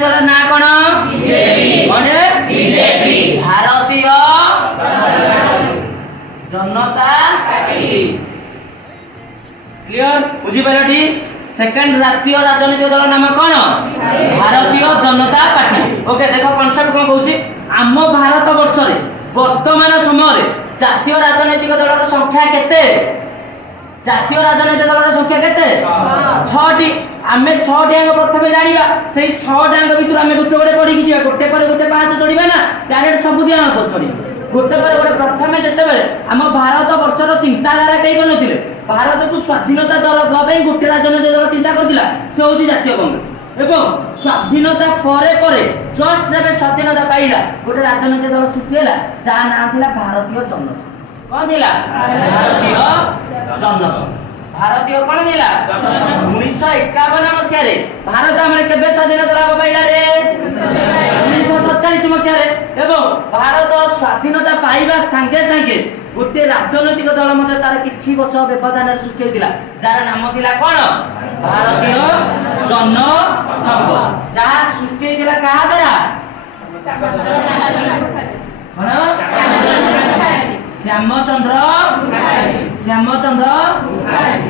दल ना कौन भारतीय जनता क्लियर बुझीपारे सेकेंड राष्ट्रीय राजनीतिक दल नाम कौन भारतीय जनता पार्टी ओके देखो कॉन्सेप्ट कौन कहूँ आम भारत वर्ष वर्तमान समय जातीय राजनैतिक दल संख्या केते जातीय राजनैतिक दल संख्या केते 6टी आमे 6टी अंग प्रथम जानिबा सेही 6टी अंग भितर आमे गोटे गोटे पढी कि गोटे पर गोटे पांच जोड़िबा ना डायरेक्ट सब दिया पछड़ी गोटे पर गोटे प्रथम जेते बेले हम भारत वर्षर चिंताधारा कई करनथिले भारत को स्वाधीनता दवा पई गोटे राजनैतिक दल चिंता करथिला से होती जातीय कांग्रेस एवं स्वाधीनता परे परे जस्ट जब स्वाधीनता पाइला गोटे राजनैतिक दल सृष्टि होला जा नाम थिला भारतीय जनता कौन थिला भारतीय जनता भारतीय कौन थिला 1951 मसिया रे भारत हमरे केबे स्वाधीनता लाभ पाइला रे 1947 मसिया रे एवं भारत स्वाधीनता पाइबा संगे संगे गोटे राजनैतिक दल मते तार किछि वर्ष व्यवधान सृष्टि होतिला जार नाम थिला कोन भारतीय जन संघ जा सृष्टि होतिला कहा द्वारा कोन श्यामचंद्र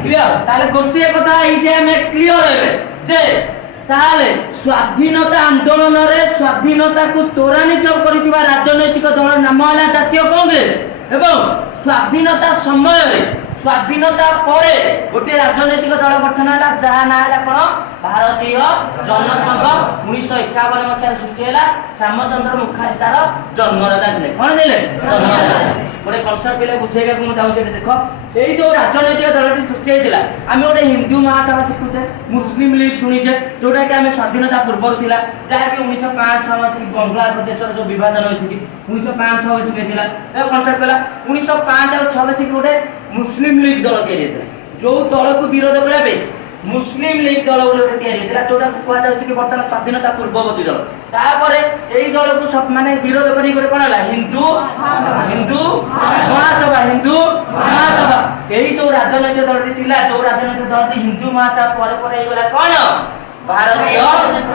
क्लियर ताले गोटे कथा इथे हमें क्लियर हेले जे ताले स्वाधीनता आंदोलन रे स्वाधीनता को त्वरान्वित करितबा राजनैतिक दल नाम होला जातीय कांग्रेस एवं स्वाधीनता समय रे स्वाधीनता परे गोटे राजनैतिक दल गठन होला जहा ना होला कोन भारतीय जनसंघ 1951 मसिया सृष्टि होला श्यामचंद्र मुखर्जी तार जन्मदाता थे कोन दिले जन्मदाता गोटे कॉन्सेप्ट पिले बुझेगा को चाहूचे देखो एई जो राजनैतिक दलटी सृष्टि हेतिला आमे गोटे हिंदू महासभा शिखुचे मुस्लिम लीग सुनिचे जोटा कि आमे स्वाधीनता पूर्व थिला जा कि 1905 मसिया बांग्लादेश जो विभाजन होइछि कि 1905 मसिया थिला ए कॉन्सेप्ट पला 1905 और 6 मसिया गोटे मुस्लिम लीग दल तैयारी हेतिला जो दल को विरोध करबा पे मुस्लिम लीग दल तैयारी हेतिला जोटा कहआ जाउछि कि वर्तमान स्वाधीनता पूर्ववर्ती दल तापरे एई दल को सब माने विरोध करी गोटे कोन हला हिंदू महासभा एई जो राजनैतिक दलटी थिला जो राजनैतिक दलटी हिंदू महासभा परे परे एगला कोन भारतीय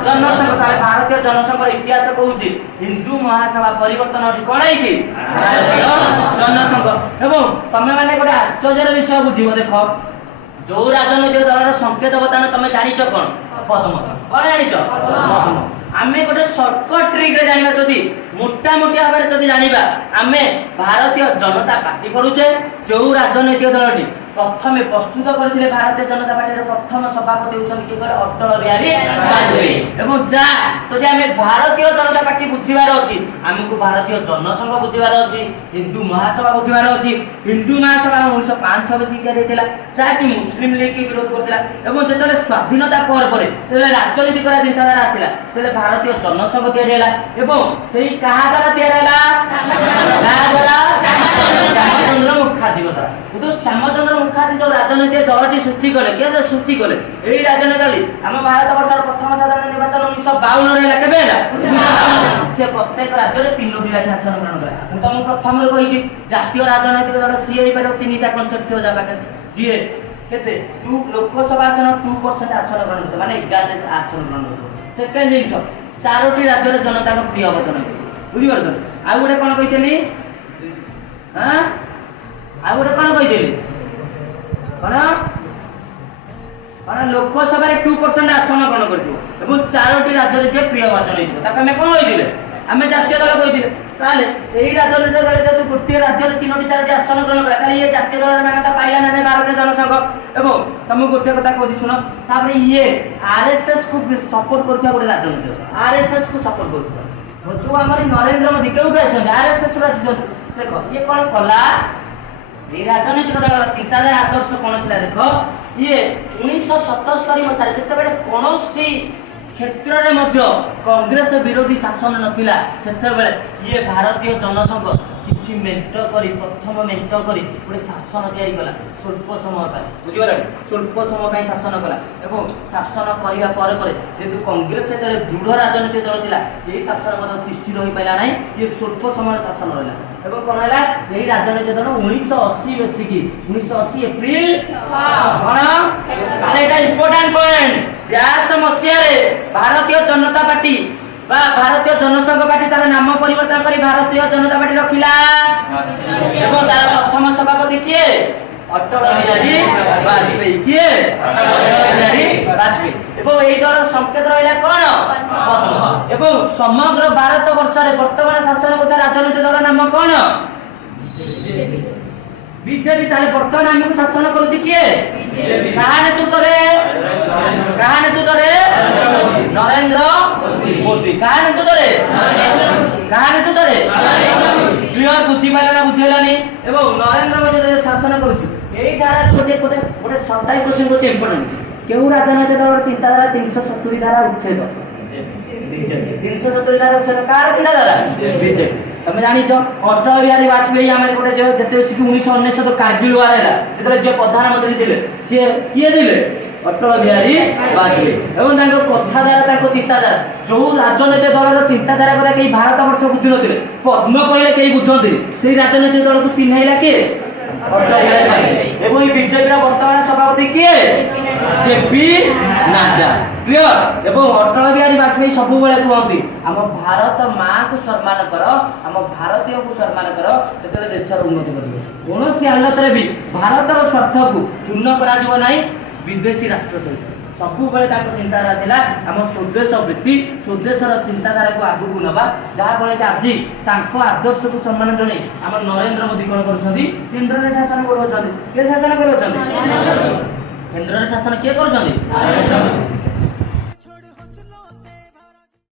जनसंघ ताले भारतीय जनसंघर इतिहास कहूछि हिंदू महासभा परिवर्तन होती कोन आइछि भारतीय जनसंघ एवं तमे माने गोटे आश्चर्यर विषय बुझिबो देखो जो राजनैतिक दलर संकेत बतान तमे जानिଛ कोन पद्म कोन जानिଛ पद्म आमे गोटे शॉर्टकट ट्रिक रे जानिबा जदी मोटा मोटी भाबरे जदी जानिबा आमे भारतीय जनता पार्टी पढुचे जो राजनैतिक दलटी प्रथम प्रस्तुत करथिले भारतीय जनता पार्टी रे प्रथम सभापति होछन कि करे अटल बिहारी वाजपेयी एवं जा जदी आमे भारतीय जनता पार्टी बुझिबार अछि हमकु भारतीय जनसंघ बुझिबार अछि हिंदू महासभा बुझिबार अछि हिंदू महासभा 1905 में सिक्का देथिला जा कि मुस्लिम लीग के विरोध करथिला एवं जेतले स्वाधीनता पर परे तेले राजनीति करा चिंताधारा आथिला तेले भारतीय जनसंघ तैयारी होला एवं सेही कहा द्वारा तैयारी होला कहा द्वारा श्यामचंद्र मुखर्जी द्वारा तो श्यामचंद्र मुखर्जी जो राजनीतिक दलटी सृष्टि कले के सृष्टि कले एही राजनीतिक दल हम भारत वर्षर प्रथम साधारण निर्वाचन 1952 रे केबे होला से प्रत्येक राज्य रे 3टी लाख आसन ग्रहण करा हम तुम प्रथम रे कहि जातीय राजनीतिक दल सी एई पर 3टा कांसेप्ट हो जाबा जे केते 2 लोकसभा आसन 2% आसन ग्रहण करे माने 11 आसन ग्रहण करे सेकेंड जिंस 4टी राज्य रे जनता को प्रिय वचन बुझि परछन आ गोटे कोन कहितली हां आ गोटे कोन कहितली कोन कोन लोकसभा रे 2% आसन ग्रहण करथिबो एवं 4टी राज्य रे जे प्रिय वचन हेतिबो ताके हम कोन कहितले हमें जातीय दल कहितले ताले एही राजनीतिक दल जे गोटे राज्य रे 3टी 4टी आसन ग्रहण करे ताले ये जातीय दल मान्यता पाइला ना भारतीय जनसंघ एवं तुम गोटे कथा कहछि सुनो तापर ये आरएसएस को सपोर्ट करथिया गोटे राजनीतिक आरएसएस को सपोर्ट करथिया जो हमर नरेंद्र मोदी केउ कहछन आरएसएस रा देखो ये कोन कला ये राजनीतिक दल चिंताधारा आदर्श कोन थिला देखो ये 1977 मसाले जते बेले कोनोसी क्षेत्र रे मध्य कांग्रेस विरोधी शासन नथिला सेते बेले ये भारतीय जनसंघ କିଛି ମେଣ୍ଟ କରି ପ୍ରଥମ ମେଣ୍ଟ କରି ଗୋଟେ ଶାସନ ତିଆରି କଲା ସ୍ୱଳ୍ପ ସମୟ ପାଇଁ ବୁଝିପାରିଲେ ସ୍ୱଳ୍ପ ସମୟ ପାଇଁ ଶାସନ କଲା ଏବଂ ଶାସନ କରିବା ପରେ ପରେ ଯେହେତୁ କଂଗ୍ରେସ ଯେତେବେଳେ ଦୃଢ଼ ରାଜନୈତିକ ଦଳ ଥିଲା ଏହି ଶାସନ ମଧ୍ୟ ତିଷ୍ଠି ରହିପାରିଲା ନାହିଁ ଇଏ ସ୍ୱଳ୍ପ ସମୟର ଶାସନ ରହିଲା ଏବଂ କ'ଣ ହେଲା ଏହି ରାଜନୈତିକ ଦଳ 1980 ବେଶିକି 1980 ଏପ୍ରିଲ କ'ଣ ତାହେଲେ ଏଇଟା ଇମ୍ପୋର୍ଟାଣ୍ଟ ପଏଣ୍ଟ 82 ମସିହାରେ ଭାରତୀୟ ଜନତା ପାର୍ଟି বা ভারতীয় জনসংঘ পার্টি তার নাম পরিবর্তন করে ভারতীয় জনতা পার্টি রখিলা এবং তার প্রথম সভাপতি কিয়ে অটল বিহারী বাজপেয়ী কিয়ে অটল বিহারী বাজপেয়ী এবং এই দলের সংকেত রহিলা কোন পদ্ম এবং সমগ্র ভারত বর্ষরে বর্তমান শাসন করুଥିବା রাজনৈতিক দলের নাম কোন বিজেপি তাহলে বর্তমান আমକୁ শাসন କରୁଛି କିଏ କାହା ନେତୃତ୍ୱରେ ନରେନ୍ଦ୍ର ମୋଦି କାହା ନେତୃତ୍ୱରେ କ୍ଲିୟର ବୁଝିପାରିଲା ନା ବୁଝିହେଲାନି ଏବଂ ନରେନ୍ଦ୍ର ମୋଦି ଶାସନ କରୁଛି ଏଇ ଧାରା ଗୋଟେ 27% ଗୋଟେ ଇମ୍ପୋର୍ଟାଣ୍ଟ କେଉଁ ରାଜନୈତିକ ଦଳର ଚିନ୍ତାଧାରା 370 ଧାରା ଉଚ୍ଛେଦ ବିଜେପି 370 ଧାରା ଉଚ୍ଛେଦ କାହାର ଚିନ୍ତାଧାରା ବିଜେପି તમે જાણીଛ ଅଟଳ ବିହାରୀ ବାଜପେୟୀ ଆମେ ଗୋଟେ ଯେତେ 1999 କାର୍ଗିଲ ୱାର ହେଲା ଯେତେବେଳେ ଯିଏ ପ୍ରଧାନମନ୍ତ୍ରୀ ଥିଲେ ସିଏ କିଏ ଥିଲେ ଅଟଳ ବିହାରୀ ବାଜପେୟୀ ଏବଂ ତାଙ୍କ କଥାଧାରା ତାଙ୍କ ଚିନ୍ତାଧାରା ଯୋଉ ରାଜନୈତିକ ଦଳର ଚିନ୍ତାଧାରା କଥା କେହି ଭାରତ ବର୍ଷ ବୁଝୁନଥିଲେ ପଦ୍ମ କହିଲେ କେହି ବୁଝନ୍ତିନି ସେଇ ରାଜନୈତିକ ଦଳକୁ ଚିହ୍ନେଇଲା କିଏ ଅଟଳ ବିହାରୀ ବାଜପେୟୀ ଏବଂ এই ବିଜେପିର ବର୍ତ୍ତମାନ ସଭାପତି କିଏ ଜେପି ନାଡ୍ଡା କ୍ଲିୟର ଏବଂ ଅଟଳ ବିହାରୀ ବାଜପେୟୀ ସବୁବେଳେ କୁହନ୍ତି ଆମ ଭାରତ ମାଙ୍କୁ ସମ୍ମାନ କର ଆମ ଭାରତୀୟଙ୍କୁ ସମ୍ମାନ କର ସେତେବେଳେ ଦେଶର ଉନ୍ନତି କରିବ କୌଣସି ହାଲତରେ ବି ଭାରତର ସ୍ୱାର୍ଥକୁ ପୂର୍ଣ୍ଣ କରାଯିବ ନାହିଁ ବିଦେଶୀ ରାଷ୍ଟ୍ର ସହିତ ସବୁବେଳେ ତାଙ୍କ ଚିନ୍ତାଧାରା ଥିଲା ଆମ ସ୍ୱଦେଶ ବୃତ୍ତି ସ୍ୱଦେଶର ଚିନ୍ତାଧାରାକୁ ଆଗକୁ ନେବା ଯାହାଫଳରେ କି ଆଜି ତାଙ୍କ ଆଦର୍ଶକୁ ସମ୍ମାନ ଜଣାଇ ଆମ ନରେନ୍ଦ୍ର ମୋଦି କ'ଣ କରୁଛନ୍ତି କେନ୍ଦ୍ରରେ ଶାସନ କରୁଛନ୍ତି କିଏ ଶାସନ କରୁଛନ୍ତି କେନ୍ଦ୍ରରେ ଶାସନ କିଏ କରୁଛନ୍ତି